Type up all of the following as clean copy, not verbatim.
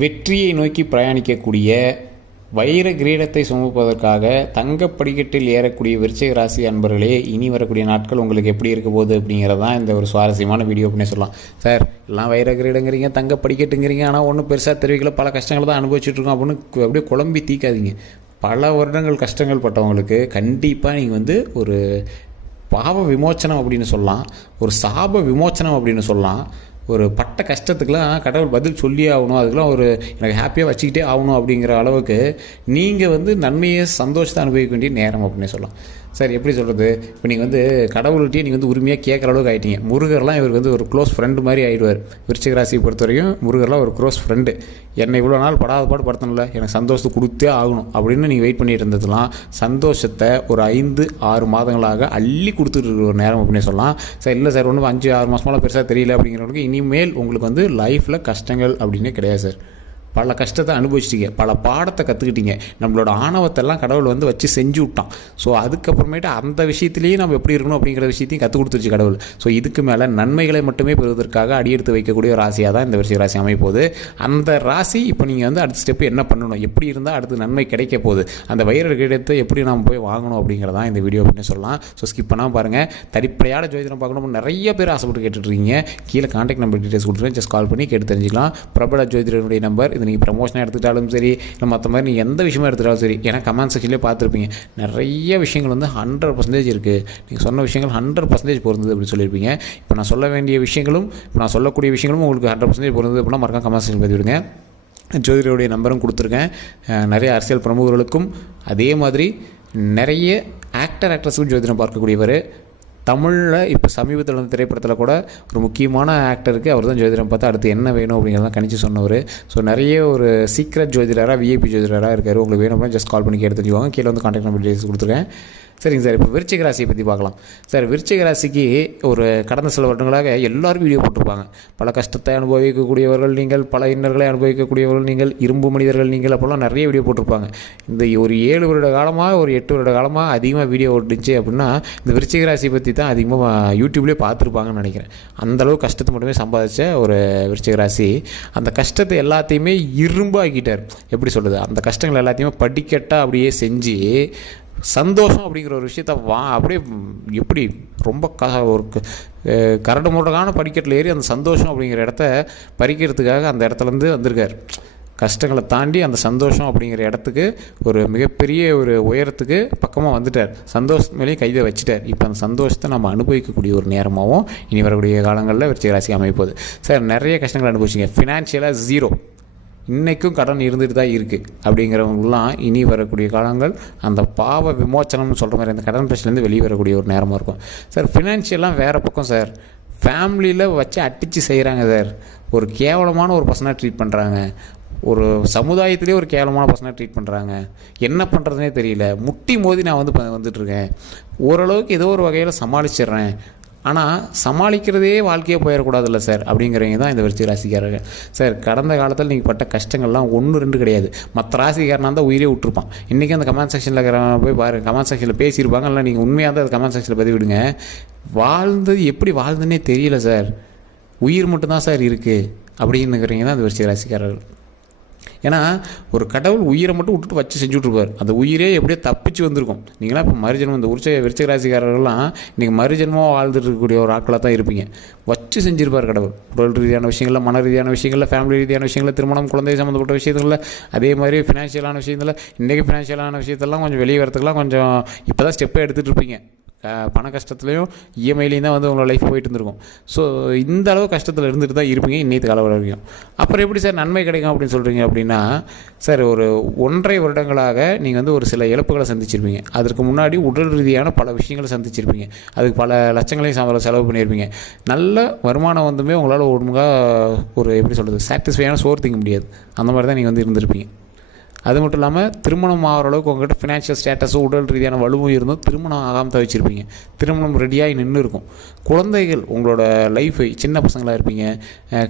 வெற்றியை நோக்கி பிரயாணிக்கக்கூடிய வைர கிரீடத்தை சுமப்பதற்காக தங்கப் படிக்கட்டில் ஏறக்கூடிய விருச்சிக ராசி அன்பர்களே, இனி வரக்கூடிய நாட்கள் உங்களுக்கு எப்படி இருக்க போகுது அப்படிங்கிறதான் இந்த ஒரு சுவாரஸ்யமான வீடியோ அப்படின்னு சொல்லலாம். சார், எல்லாம் வைர கிரீடங்கிறீங்க, தங்க படிக்கட்டுங்கிறீங்க, ஆனால் ஒன்றும் பெருசாக தெரிவிக்கல, பல கஷ்டங்கள் தான் அனுபவிச்சுட்ருக்கோம் அப்படின்னு அப்படியே குழம்பி தீக்காதீங்க. பல வருடங்கள் கஷ்டங்கள் பட்டவங்களுக்கு கண்டிப்பாக நீங்கள் ஒரு பாவ விமோச்சனம் அப்படின்னு சொல்லலாம், ஒரு சாப விமோச்சனம் அப்படின்னு சொல்லலாம். ஒரு பட்ட கஷ்டத்துக்கெலாம் கடவுள் பதில் சொல்லியே ஆகணும், அதுக்கெலாம் எனக்கு ஹாப்பியாக வச்சுக்கிட்டே ஆகணும் அப்படிங்கிற அளவுக்கு நீங்கள் நன்மையை சந்தோஷத்தை அனுபவிக்க வேண்டிய நேரம் அப்படின்னு சொல்லலாம். சார், எப்படி சொல்கிறது, இப்போ நீங்கள் கடவுள்கிட்டயே நீங்கள் உரிமையாக கேட்குற அளவுக்கு ஆகிட்டீங்க. முருகர்லாம் இவருக்கு ஒரு க்ளோஸ் ஃப்ரெண்டு மாதிரி ஆகிடுவார். விருச்சிக ராசியை பொறுத்த வரையும் முருகர்லாம் ஒரு க்ளோஸ் ஃப்ரெண்டு. என்னை இவ்வளோ நாள் படாத பாடு படுத்தணும்ல, எனக்கு சந்தோஷத்தை கொடுத்தே ஆகணும் அப்படின்னு நீங்கள் வெயிட் பண்ணிட்டு இருந்ததுலாம் சந்தோஷத்தை ஒரு 5-6 மாதங்களாக அள்ளி கொடுத்துட்டு இருக்கிற ஒரு நேரம் அப்படின்னு சொல்லலாம். சார், இல்லை சார், ஒன்றும் 5-6 மாதமெல்லாம் பெருசாக தெரியல அப்படிங்கிறவங்களுக்கு இனிமேல் உங்களுக்கு லைஃப்பில் கஷ்டங்கள் அப்படின்னே கிடையாது சார். பல கஷ்டத்தை அனுபவிச்சிட்டிங்க, பல பாடத்தை கற்றுக்கிட்டீங்க. நம்மளோட ஆணவத்தெல்லாம் கடவுள் வச்சு செஞ்சு விட்டான். ஸோ அதுக்கப்புறமேட்டு அந்த விஷயத்துலேயே நம்ம எப்படி இருக்கணும் அப்படிங்கிற விஷயத்தையும் கற்றுக் கொடுத்துருச்சு கடவுள். ஸோ இதுக்கு மேலே நன்மைகளை மட்டுமே பெறுவதற்காக அடியெடுத்து வைக்கக்கூடிய ஒரு ராசியாக தான் இந்த விருச்சிக ராசி அமைப்போகுது. அந்த ராசி இப்போ நீங்கள் அடுத்த ஸ்டெப்பு என்ன பண்ணணும், எப்படி இருந்தால் அடுத்து நன்மை கிடைக்க போகுது, அந்த வைர கிரீடத்தை எப்படி நம்ம போய் வாங்கணும் அப்படிங்கிறதான் இந்த வீடியோ அப்படின்னு சொல்லலாம். ஸோ ஸ்கிப் பண்ணாமல் பாருங்கள். தனிப்படையான ஜோதிடம் பார்க்கணும் நிறைய பேர் ஆசைப்பட்டு கேட்டுட்ருக்கீங்க. கீழே கான்டாக்ட் நம்பர் டீட்டெயில்ஸ் கொடுத்துருக்கேன், ஜஸ்ட் கால் பண்ணி கேட்டு தெரிஞ்சுக்கலாம். பிரபல ஜோதிடனுடைய நம்பர். இது நீங்கள் ப்ரமோஷனாக எடுத்துக்கிட்டாலும் சரி, இல்லை மற்ற மாதிரி நீங்கள் எந்த விஷயமா எடுத்துக்கிட்டாலும் சரி, ஏன்னா கமெண்ட் செக்ஷன்லேயே பார்த்துருப்பீங்க நிறைய விஷயங்கள் 100% இருக்குது. நீங்கள் சொன்ன விஷயங்கள் 100% பொருந்தது அப்படின்னு சொல்லியிருப்பீங்க. இப்போ நான் சொல்ல வேண்டிய விஷயங்களும் இப்போ நான் சொல்லக்கூடிய விஷயங்களும் உங்களுக்கு 100% பொருந்தது அப்படின்னா மறக்காம கமெண்ட் செக்ஷன் பதிவிடுங்க. ஜோதிடருடைய நம்பரும் கொடுத்துருக்கேன். நிறைய அரசியல் பிரமுகர்களுக்கும் அதே மாதிரி நிறைய ஆக்ட்ரஸுக்கும் ஜோதிடம் பார்க்கக்கூடியவர். தமிழில் இப்போ சமீபத்தில் திரைப்படத்தில் கூட ஒரு முக்கியமான ஆக்டருக்கு அவர் தான் ஜோதிடம் பார்த்து அடுத்து என்ன வேணும் அப்படிங்கிறதான் கணிச்சு சொன்னவர். ஸோ நிறைய ஒரு சீக்ரெட் ஜோதிடராக, விஐபி ஜோதிடராக இருக்கார். உங்களுக்கு வேணும் அப்படின்னா ஜஸ்ட் கால் பண்ணி கேட்டு தெரிஞ்சுவாங்க. கீழே கான்டாக்ட் நம்பர் டீட்டெயில்ஸ் கொடுத்துருக்கேன். சரிங்க சார், இப்போ விருச்சிக ராசியை பற்றி பார்க்கலாம். சார், விருச்சிக ராசிக்கு கடந்த சில வருடங்களாக எல்லோரும் வீடியோ போட்டிருப்பாங்க. பல கஷ்டத்தை அனுபவிக்கக்கூடியவர்கள் நீங்கள், பல இன்னர்களை அனுபவிக்கக்கூடியவர்கள் நீங்கள், இரும்பு மனிதர்கள் நீங்கள், அப்போல்லாம் நிறைய வீடியோ போட்டிருப்பாங்க. இந்த ஒரு 7 வருட காலமாக, ஒரு 8 வருட காலமாக அதிகமாக வீடியோ ஓட்டுச்சு அப்படின்னா இந்த விருச்சிக ராசியை பற்றி தான் அதிகமாக யூடியூப்லேயே பார்த்துருப்பாங்கன்னு நினைக்கிறேன். அந்தளவு கஷ்டத்தை மட்டுமே சம்பாதிச்ச ஒரு விருச்சிக ராசி அந்த கஷ்டத்தை எல்லாத்தையுமே இரும்பாக்கிட்டார். எப்படி சொல்கிறது, அந்த கஷ்டங்கள் எல்லாத்தையுமே படிக்கட்டாக அப்படியே செஞ்சு சந்தோஷம் அப்படிங்கிற ஒரு விஷயத்த அப்படியே எப்படி ரொம்ப ஒரு கரடு முரடான படிக்கட்டில் ஏறி அந்த சந்தோஷம் அப்படிங்கிற இடத்த பறிக்கிறதுக்காக அந்த இடத்துலேருந்து வந்திருக்கார். கஷ்டங்களை தாண்டி அந்த சந்தோஷம் அப்படிங்கிற இடத்துக்கு ஒரு மிகப்பெரிய ஒரு உயரத்துக்கு பக்கமாக வந்துட்டார். சந்தோஷம் மேலேயும் கைதை வச்சுட்டார். இப்போ அந்த சந்தோஷத்தை நம்ம அனுபவிக்கக்கூடிய ஒரு நேரமாகவும் இனி வரக்கூடிய காலங்களில் விருச்சிக ராசி அமைப்போகுது. சார், நிறைய கஷ்டங்கள் அனுபவிச்சிங்க. ஃபினான்ஷியலாக 0, இன்றைக்கும் கடன் இருந்துட்டு தான் இருக்குது அப்படிங்கிறவங்களாம் இனி வரக்கூடிய காலங்கள் அந்த பாவ விமோச்சனம்னு சொல்கிற மாதிரி அந்த கடன் பிரச்சனைலேருந்து வெளியே வரக்கூடிய ஒரு நேரமாக இருக்கும். சார், ஃபினான்ஷியலாம் வேறு பக்கம் சார். ஃபேமிலியில் வச்சு அடித்து செய்கிறாங்க சார். ஒரு கேவலமான ஒரு பர்சனாக ட்ரீட் பண்ணுறாங்க. ஒரு சமுதாயத்திலே ஒரு கேவலமான பர்சனாக ட்ரீட் பண்ணுறாங்க. என்ன பண்ணுறதுனே தெரியல. முட்டி மோதி நான் வந்துட்டுருக்கேன். ஓரளவுக்கு ஏதோ ஒரு வகையில் சமாளிச்சிடுறேன். ஆனால் சமாளிக்கிறதே வாழ்க்கையே போயிடக்கூடாதுல்ல சார் அப்படிங்கிறவங்க தான் இந்த விருச்சிக ராசிக்காரர்கள். சார், கடந்த காலத்தில் நீங்கள் பட்ட கஷ்டங்கள்லாம் 1-2 கிடையாது. மற்ற ராசிக்காரனாக தான் உயிரே விட்டுருப்பான். இன்றைக்கி அந்த கமெண்ட் செக்ஷனில் இருக்கிறவங்க போய் பாருங்கள், கமெண்ட் செக்ஷனில் பேசியிருப்பாங்க. இல்லை நீங்கள் உண்மையாக தான் அது கமெண்ட் செக்ஷனில் பதிவிடுங்க. வாழ்ந்தது எப்படி வாழ்ந்ததுன்னே தெரியல சார், உயிர் மட்டும்தான் சார் இருக்குது அப்படிங்கிறவங்க தான் அந்த விருச்சிக ராசிக்காரர்கள். ஏன்னா ஒரு கடவுள் உயிரை மட்டும் விட்டுட்டு வச்சு செஞ்சுட்ருப்பார். அந்த உயிரே எப்படியோ தப்பிச்சு வந்திருக்கும். நீங்களாம் இப்போ மறுஜன்மம், இந்த விருச்சிக ராசிக்காரர்கள்லாம் இன்றைக்கி மறுஜன்மமாக வாழ்ந்துட்டு இருக்கக்கூடிய ஒரு ஆட்களாக தான் இருப்பீங்க. வச்சு செஞ்சுருப்பார் கடவுள். உடல் ரீதியான விஷயங்களில், மன ரீதியான விஷயங்களில், ஃபேமிலி ரீதியான விஷயங்களில், திருமணம், குழந்தை சம்மந்தப்பட்ட விஷயங்களில், அதே மாதிரி ஃபினான்ஷியலான விஷயத்தில். இன்றைக்கி ஃபினான்ஷியலான விஷயத்தெல்லாம் கொஞ்சம் வெளியே வரத்துக்குலாம் கொஞ்சம் இப்போ தான் ஸ்டெப்பை எடுத்துகிட்டு இருப்பீங்க. பண கஷ்டத்துலையும் இஎம்ஐலையும் தான் உங்களோட லைஃப் போயிட்டு இருந்திருக்கும். ஸோ இந்த அளவு கஷ்டத்தில் இருந்துட்டு தான் இருப்பீங்க இன்னைக்கு கால வரைக்கும். அப்புறம் எப்படி சார் நன்மை கிடைக்கும் அப்படின்னு சொல்கிறீங்க அப்படின்னா, சார், ஒரு 1.5 வருடங்களாக நீங்கள் ஒரு சில இழப்புகளை சந்திச்சிருப்பீங்க. அதற்கு முன்னாடி உடல் ரீதியான பல விஷயங்களை சந்திச்சிருப்பீங்க. அதுக்கு பல லட்சங்களையும் செலவு பண்ணியிருப்பீங்க. நல்ல வருமானம் உங்களால் ஒரு எப்படி சொல்கிறது, சாட்டிஸ்ஃபையான சோறு திங்க முடியாது. அந்த மாதிரி தான் நீங்கள் இருந்திருப்பீங்க. அது மட்டும் இல்லாமல் திருமணம் ஆகிற அளவுக்கு உங்கள்கிட்ட ஃபினான்ஷியல் ஸ்டேட்டஸும் உடல் ரீதியான வலுவும் இருந்தும் திருமணம் ஆகாமல் தவிச்சிருப்பீங்க. திருமணம் ரெடியாகி இருக்கும். குழந்தைகள், உங்களோட லைஃபை, சின்ன பசங்களாக இருப்பீங்க,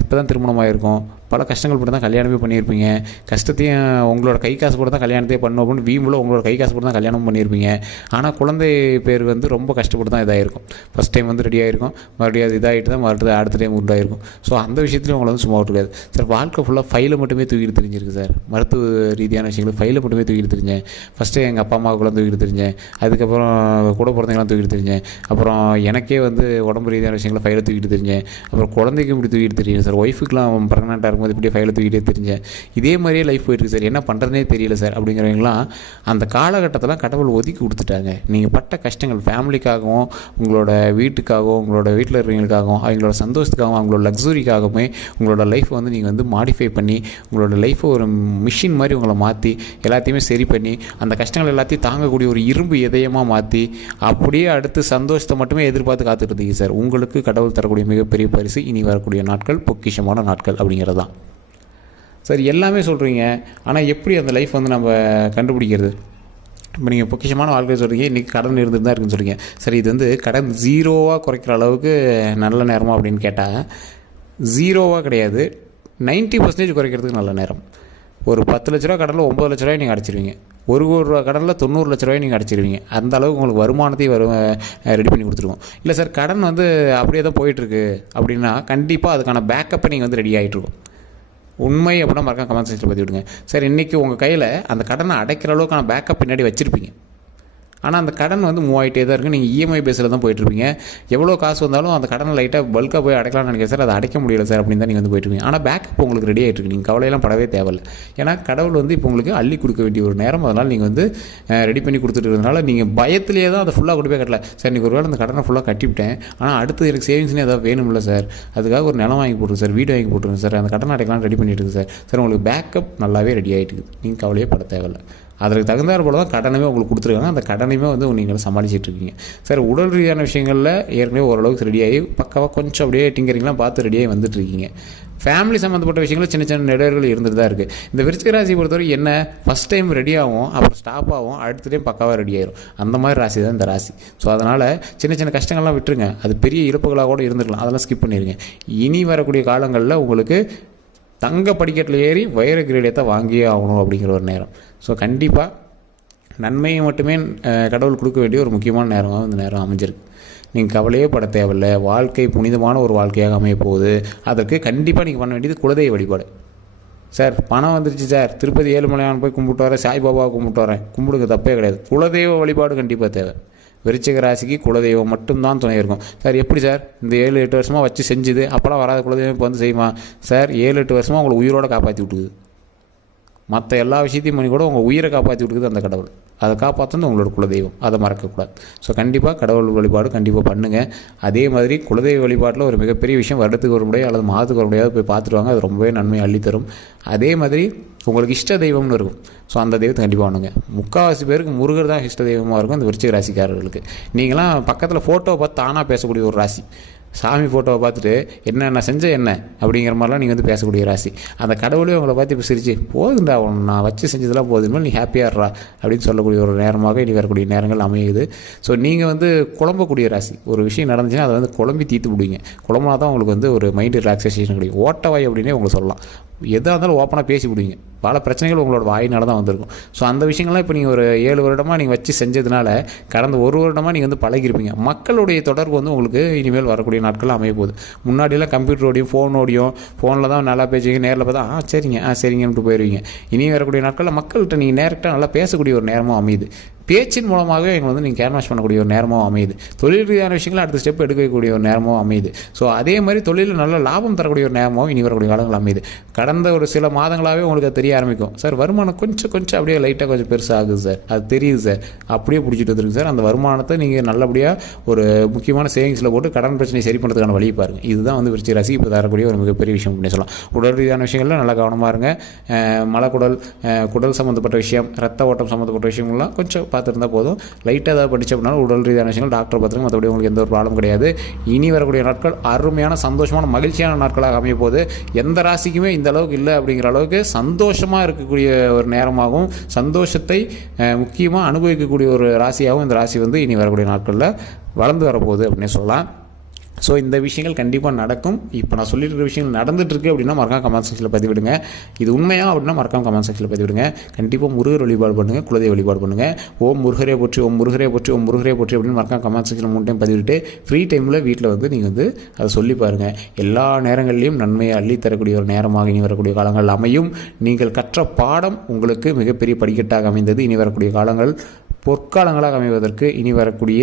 இப்போ தான் திருமணம் ஆகிருக்கும், பல கஷ்டங்கள் போட்டு தான் கல்யாணமே பண்ணியிருப்பீங்க. கஷ்டத்தையும் உங்களோட கை காசு போட்டு தான் கல்யாணத்தையே பண்ணணும் அப்படின்னு வீம்பில் உங்களோட கை காசு போட்டு தான் கல்யாணம் பண்ணியிருப்பீங்க. ஆனால் குழந்தை பேர் வந்து ரொம்ப கஷ்டப்பட்டு தான் இதாகிருக்கும். ஃபஸ்ட் டைம் வந்து ரெடி ஆகிருக்கும், மறுபடியும் அது இதாகிட்டு தான் மறுபடியும் அடுத்த டைம் உண்டாயிருக்கும். ஸோ அந்த விஷயத்துலையும் உங்களை வந்து சும்மா விட்டுருக்காது சார். வாழ்க்கை ஃபுல்லாக ஃபைலை மட்டுமே தூக்கிட்டு தெரிஞ்சிருக்கு சார். மருத்துவ ரீதியான விஷயங்கள் ஃபைலை மட்டுமே தூக்கிட்டு தெரிஞ்சேன். ஃபஸ்ட்டு எங்கள் அப்பா அம்மாவுக்குலாம் தூக்கிட்டு தெரிஞ்சேன், அதுக்கப்புறம் கூட பிறந்தவங்களாம் தூக்கிட்டு தெரிஞ்சேன், அப்புறம் எனக்கே வந்து உடம்பு ரீதியான விஷயங்களை ஃபைலை தூக்கிட்டு தெரிஞ்சேன், அப்புறம் குழந்தைக்கு இப்படி தூக்கிட்டு தெரியும் சார். ஒய்ஃபுக்குலாம் ப்ரெக்னெண்ட்டாக இருக்கும்போது இப்படி ஃபைலை தூக்கிட்டே தெரிஞ்சேன். இதே மாதிரியே லைஃப் போயிட்டுருக்கு சார். என்ன பண்ணுறதுனே தெரியல சார் அப்படிங்கிறவங்களாம் அந்த காலகட்டத்தில் கடவுள் ஒதுக்கி கொடுத்துட்டாங்க. நீங்கள் பட்ட கஷ்டங்கள் ஃபேமிலிக்காகவும் உங்களோட வீட்டுக்காகவும் உங்களோட வீட்டில் இருக்கிறவங்களுக்காகவும் அவங்களோட சந்தோஷத்துக்காகவும் அவங்களோட லக்ஸுரிக்காகவுமே உங்களோட லைஃப்பை வந்து நீங்கள் வந்து மாடிஃபை பண்ணி உங்களோட லைஃப்பை ஒரு மிஷின் மாதிரி உங்களை மாற்றி எல்லாத்தையுமே சரி பண்ணி அந்த கஷ்டங்கள் எல்லாத்தையும் தாங்கக்கூடிய ஒரு இரும்பு இதயமாக மாற்றி அப்படியே அடுத்து சந்தோஷத்தை மட்டுமே எதிர்பார்த்து காத்துட்டு இருந்தீங்க சார். உங்களுக்கு கடவுள் தரக்கூடிய மிகப்பெரிய பரிசு இனி வரக்கூடிய நாட்கள் பொக்கிஷமான நாட்கள் அப்படிங்கிறது தான் சார். எல்லாமே சொல்கிறீங்க, ஆனால் எப்படி அந்த லைஃப் வந்து நம்ம கண்டுபிடிக்கிறது? இப்போ நீங்கள் பொக்கிஷமான வாழ்க்கை சொல்கிறீங்க, இன்றைக்கி கடன் இருந்துட்டு தான் இருக்குன்னு சொல்கிறீங்க. சரி, இது வந்து கடன் 0வாக குறைக்கிற அளவுக்கு நல்ல நேரமா அப்படின்னு கேட்டால் 0வாக கிடையாது, 90% குறைக்கிறதுக்கு நல்ல நேரம். ஒரு 10 லட்ச ரூபா கடனில் 9 லட்ச ரூபாய் நீங்கள் அடைச்சிருவீங்க. ஒரு ரூபா கடனில் 90 லட்ச ரூபாய் நீங்கள் அடைச்சிருவீங்க. அந்த அளவுக்கு உங்களுக்கு வருமானத்தையும் ரெடி பண்ணி கொடுத்துருவோம். இல்லை சார், கடன் வந்து அப்படியே தான் போயிட்டுருக்கு அப்படின்னா கண்டிப்பாக அதுக்கான பேக்கப்பை நீங்கள் வந்து ரெடி ஆகிட்டுருக்கும். உண்மை அப்படின்னா மறக்காம கமெண்ட் செக்ஷனில் பற்றி விடுங்க சார். இன்றைக்கி உங்கள் கையில் அந்த கடனை அடைக்கிற அளவுக்கான பேக்கப் பின்னாடி வச்சுருப்பீங்க. ஆனால் அந்த கடன் வந்து மூவ் ஆகிட்டே தான் இருக்குது. நீங்கள் இஎம்ஐ பேஸில் தான் போயிட்டுருப்பீங்க. எவ்வளோ காசு வந்தாலும் அந்த கடனை லைட்டாக பல்காக போய் அடைக்கலாம்னு நினைக்கிறேன் சார், அதை அடைக்க முடியல சார் அப்படின்னு தான் நீங்கள் வந்து போயிட்டுருப்பீங்க. ஆனால் பேக்கப் உங்களுக்கு ரெடி ஆகிட்டு இருக்கு. நீங்கள் கவலையெல்லாம் படவே தேவையில்லை. ஏன்னா கடவுள் வந்து இப்போ உங்களுக்கு அள்ளி கொடுக்க வேண்டிய ஒரு நேரம். அதனால் நீங்கள் வந்து ரெடி பண்ணி கொடுத்துட்டு இருக்கிறதுனால நீங்கள் பயத்திலேயே தான் அதை ஃபுல்லாக கொண்டு போய் கட்டல சார். நீங்கள் ஒரு வேளை அந்த கடனை ஃபுல்லாக கட்டிவிட்டேன், ஆனால் அடுத்து எனக்கு சேவிங்ஸ்னே ஏதாவது வேணும்ல சார், அதுக்காக ஒரு நிலம் வாங்கி போட்டுருங்க சார், வீடு வாங்கி போட்டுருங்க சார், அந்த கடனை அடைக்கலாம் ரெடி பண்ணிட்டு இருக்கு சார். சார் உங்களுக்கு பேக்கப் நல்லாவே ரெடி ஆகிட்டு இருக்குது. நீங்கள் கவலையே பட தேவையில்லை. அதற்கு தகுந்தாற் போல தான் கடனையுமே உங்களுக்கு கொடுத்துருக்காங்க. அந்த கடனையுமே வந்து நீங்கள் சமாளிச்சுட்டு இருக்கீங்க சார். உடல் ரீதியான விஷயங்களில் ஏற்கனவே ஓரளவுக்கு ரெடியாகி பக்காவாக கொஞ்சம் அப்படியே டிங்கரிங்லாம் பார்த்து ரெடியாகி வந்துட்டு இருக்கீங்க. ஃபேமிலி சம்மந்தப்பட்ட விஷயங்கள் சின்ன சின்ன நெடுவர்கள் இருந்துட்டு தான் இருக்குது. இந்த விருச்சிக ராசி பொறுத்தவரை என்ன, ஃபஸ்ட் டைம் ரெடி ஆகும், அப்புறம் ஸ்டாப் ஆகும், அடுத்த டைம் பக்காவாக ரெடி ஆயிரும். அந்த மாதிரி ராசி தான் இந்த ராசி. ஸோ அதனால் சின்ன சின்ன கஷ்டங்கள்லாம் விட்டுருங்க. அது பெரிய இழப்புகளாக கூட இருந்துக்கலாம், அதெல்லாம் ஸ்கிப் பண்ணிடுங்க. இனி வரக்கூடிய காலங்களில் உங்களுக்கு தங்க படிக்கட்டில் ஏறி வைர கிரீடத்தை வாங்கியே ஆகணும் அப்படிங்கிற ஒரு நேரம். ஸோ கண்டிப்பாக நன்மையை மட்டுமே கடவுள் கொடுக்க வேண்டிய ஒரு முக்கியமான நேரமாக இந்த நேரம் அமைஞ்சிருக்கு. நீங்கள் கவலையே பட தேவையில்லை. வாழ்க்கை புனிதமான ஒரு வாழ்க்கையாக அமைய போகுது. அதற்கு கண்டிப்பாக நீங்கள் பண்ண வேண்டியது குலதெய்வ வழிபாடு. சார் பணம் வந்துருச்சு சார், திருப்பதி ஏழுமலையான் போய் கும்பிட்டு வரேன், சாய்பாபாவை கும்பிட்டு வரேன், கும்பிடுங்க, தப்பே கிடையாது. குலதெய்வ வழிபாடு கண்டிப்பாக தேவை. விருச்சிக ராசிக்கு குலதெய்வம் மட்டும்தான் துணை இருக்கும் சார். எப்படி சார் இந்த 7-8 வருஷமாக வச்சு செஞ்சுது, அப்போலாம் வராத குலதெய்வம் இப்போ வந்து செய்யுமா சார்? 7-8 வருஷமாக உங்களை உயிரோடு காப்பாற்றி விட்டுக்குது. மற்ற எல்லா விஷயத்தையும் பண்ணி கூட உங்கள் உயிரை காப்பாற்றி விட்டுக்குது அந்த கடவுள். அதை காப்பாற்றுன்னு உங்களோட குலதெய்வம், அதை மறக்கக்கூடாது. ஸோ கண்டிப்பாக கடவுள் வழிபாடு கண்டிப்பாக பண்ணுங்கள். அதே மாதிரி குலதெய்வ வழிபாட்டில் ஒரு மிகப்பெரிய விஷயம், வருடத்துக்கு ஒரு முறையோ அல்லது மாதத்துக்கு ஒரு முறையாவது போய் பார்த்துட்டு அது ரொம்பவே நன்மை அள்ளித்தரும். அதே மாதிரி உங்களுக்கு இஷ்ட தெய்வம்னு இருக்கும். ஸோ அந்த தெய்வத்தை கண்டிப்பாக பண்ணுங்க. முக்கால்வாசி பேருக்கு முருகர் தான் இஷ்ட தெய்வமாக இருக்கும் இந்த விருச்சிக ராசிக்காரர்களுக்கு. நீங்களாம் பக்கத்தில் ஃபோட்டோவை பார்த்து தானாக பேசக்கூடிய ஒரு ராசி. சாமி ஃபோட்டோவை பார்த்துட்டு என்ன செஞ்ச என்ன அப்படிங்கிற மாதிரிலாம் நீங்கள் வந்து பேசக்கூடிய ராசி. அந்த கடவுளே உங்களை பார்த்து இப்போ சிரிச்சு போதுண்டா, நான் வச்சு செஞ்சதெல்லாம் போதுமே, நீ ஹாப்பியாக இருறா அப்படின்னு சொல்லக்கூடிய ஒரு நேரமாக இனி வரக்கூடிய நேரங்கள் அமையுது. ஸோ நீங்கள் வந்து குழம்பக்கூடிய ராசி. ஒரு விஷயம் நடந்துச்சுன்னா அதை வந்து குழம்பி தீர்த்து விடுவீங்க. குழம்புனா தான் உங்களுக்கு வந்து ஒரு மைண்டு ரிலாக்ஸேஷன் கிடைக்கும். ஓட்டவாய் அப்படின்னே உங்களுக்கு சொல்லலாம். எதாக இருந்தாலும் ஓப்பனாக பேசி விடுவீங்க. பல பிரச்சனைகள் உங்களோட வாயினால தான் வந்திருக்கும். ஸோ அந்த விஷயங்கள்லாம் இப்போ நீங்கள் ஒரு 7 வருடமாக நீங்கள் வச்சு செஞ்சதுனால கடந்த 1 வருடமாக நீங்கள் வந்து பழகிருப்பீங்க. மக்களுடைய தொடர்பு வந்து உங்களுக்கு இனிமேல் வரக்கூடிய நாட்கள் அமைய போகுது. முன்னாடியெல்லாம் கம்ப்யூட்டரோடையும் ஃபோனில் தான் நல்லா பேசுவீங்க, நேரில் பார்த்தா சரிங்க சரிங்கன்ட்டு போயிடுவீங்க. இனி வரக்கூடிய நாட்களில் மக்கள்கிட்ட நீங்கள் டேரெக்டாக நல்லா பேசக்கூடிய ஒரு நேரமும் அமையுது. பேச்சின் மூலமாகவே எங்களை வந்து நீங்கள் கேன்வாஷ் பண்ணக்கூடிய ஒரு நேரமும் அமையுது. தொழில் ரீதியான விஷயங்களை அடுத்த ஸ்டெப் எடுக்கக்கூடிய ஒரு நேரமும் அமையுது. ஸோ அதே மாதிரி தொழிலில் நல்ல லாபம் தரக்கூடிய ஒரு நேரமும் இனி வரக்கூடிய காலங்கள் அமையுது. கடந்த ஒரு சில மாதங்களாகவே உங்களுக்கு தெரிய ஆரம்பிக்கும் சார். வருமானம் கொஞ்சம் அப்படியே லைட்டாக கொஞ்சம் பெருசாகுது சார், அது தெரியுது சார், அப்படியே பிடிச்சிட்டு வந்துருக்கு சார். அந்த வருமானத்தை நீங்கள் நல்லபடியாக ஒரு முக்கியமான சேவிங்ஸில் போட்டு கடன் பிரச்சனையை சரி பண்ணுறதுக்கான வழி பாருங்கள். இதுதான் வந்து விருச்சிக ராசி இப்போ தரக்கூடிய ஒரு மிகப்பெரிய விஷயம் அப்படின்னு சொல்லலாம். உடல் ரீதியான விஷயங்களில் நல்லா கவனமாக இருங்க. மலக்குடல், குடல் சம்மந்தப்பட்ட விஷயம், ரத்த ஓட்டம் சம்மந்தப்பட்ட விஷயங்கள்லாம் கொஞ்சம் பார்த்துருந்தா போதும். லைட்டாக ஏதாவது படிச்சு அப்படின்னா உடல் ரீதியான விஷயங்கள் டாக்டர் பார்த்துருங்க. மற்றபடி உங்களுக்கு எந்த ஒரு ப்ராப்ளம் கிடையாது. இனி வரக்கூடிய நாட்கள் அருமையான சந்தோஷமான மகிழ்ச்சியான நாட்களாக அமைய போது. எந்த ராசிக்குமே இந்த அளவுக்கு இல்லை அப்படிங்கிற அளவுக்கு சந்தோஷமாக இருக்கக்கூடிய ஒரு நேரமாகவும் சந்தோஷத்தை முக்கியமாக அனுபவிக்கக்கூடிய ஒரு ராசியாகவும் இந்த ராசி வந்து இனி வரக்கூடிய நாட்களில் வளர்ந்து வரப்போகுது அப்படின்னு சொல்லலாம். ஸோ இந்த விஷயங்கள் கண்டிப்பாக நடக்கும். இப்போ நான் சொல்லியிருக்கிற விஷயங்கள் நடந்துகிட்ருக்கு அப்படின்னா மறக்காம கமெண்ட் செக்ஷனில் பதிவிடுங்க. இது உண்மையாக அப்படின்னா மறக்காம கமெண்ட் செக்ஷனில் பதிவிடுங்க. கண்டிப்பாக முருகர் வழிபாடு பண்ணுங்கள், குலதெய்வ வழிபாடு பண்ணுங்கள். ஓம் முருகரே போற்றி, ஓம் முருகரே போற்றி, ஓம் முருகரே போற்றி அப்படின்னு மறக்காம கமெண்ட் செக்ஷனில் 3 டைம் பதிவிட்டு ஃப்ரீ டைமில் வீட்டில் வந்து நீங்கள் வந்து அதை சொல்லி பாருங்கள். எல்லா நேரங்களிலையும் நன்மையை அள்ளி தரக்கூடிய ஒரு நேரமாக இனி வரக்கூடிய காலங்கள் அமையும். நீங்கள் கற்ற பாடம் உங்களுக்கு மிகப்பெரிய படிக்கட்டாக அமைந்தது. இனி வரக்கூடிய காலங்கள் பொற்காலங்களாக அமைவதற்கு இனி வரக்கூடிய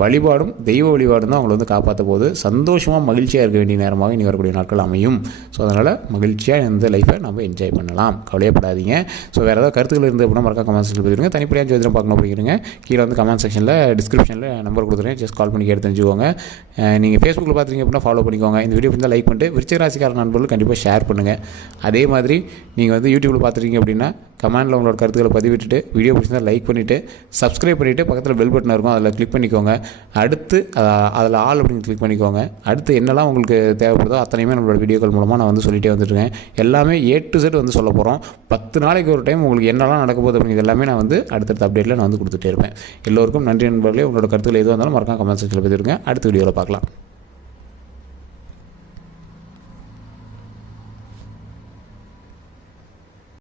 வழிபாடும் தெய்வ வழிபாடும் தான் அவங்களை வந்து காப்பாற்ற போது சந்தோஷமாக மகிழ்ச்சியாக இருக்க வேண்டிய நேரமாக இனி வரக்கூடிய நாட்கள் அமையும். ஸோ அதனால் மகிழ்ச்சியாக இந்த லைஃப்பை நம்ம என்ஜாய் பண்ணலாம், கவலையப்படாதீங்க. ஸோ வேறு ஏதாவது கருத்துக்கள் இருந்து அப்படின்னா மறக்காம கமெண்ட் செக்ஷனில் போயிருங்க. தனிப்படையாக ஜோதிடம் பார்க்கணும் அப்படிங்கிறீங்க, கீழே வந்து கமெண்ட் செக்ஷனில் டிஸ்கிரிப்ஷனில் நம்பர் கொடுத்துருங்க, ஜஸ்ட் கால் பண்ணி கேட்டு தெரிஞ்சுக்கோங்க. நீங்கள் ஃபேஸ்புக்கில் பார்த்துருங்க அப்படின்னா ஃபாலோ பண்ணிக்கோங்க. இந்த வீடியோ வந்து லைக் பண்ணிட்டு விருச்சிக ராசிக்கார நண்பர்கள் கண்டிப்பாக ஷேர் பண்ணுங்கள். அதே மாதிரி நீங்கள் வந்து யூடியூப்பில் பார்த்துருக்கீங்க அப்படின்னா கமெண்டில் உங்களோட கருத்துக்களை பதிவிட்டுட்டு வீடியோ பிடிச்சிருந்தால் லைக் பண்ணிவிட்டு சப்ஸ்கிரைப் பண்ணிவிட்டு பக்கத்தில் பெல் பட்டன் இருக்கும், அதில் கிளிக் பண்ணிக்கோங்க. அடுத்து அதில் ஆல் அப்படின்னு கிளிக் பண்ணிக்கோங்க. அடுத்து என்னெல்லாம் உங்களுக்கு தேவைப்படுதோ அத்தனையுமே நம்மளோட வீடியோக்கள் மூலமாக நான் வந்து சொல்லிகிட்டே வந்துட்டுருக்கேன். எல்லாமே A to Z வந்து சொல்ல போகிறோம். 10 நாளைக்கு ஒரு டைம் உங்களுக்கு என்னெல்லாம் நடக்க போகுது அப்படிங்கிறது எல்லாமே நான் வந்து அடுத்தடுத்த அப்டேட்டில் நான் வந்து கொடுத்துட்டே இருப்பேன். எல்லோருக்கும் நன்றி நண்பர்களே. உங்களோட கருத்துக்கள் எதுவாக இருந்தாலும் மறக்காம கமெண்ட் செக்ஷனில் பதிவிடுங்க. அடுத்த வீடியோவில் பார்க்கலாம்.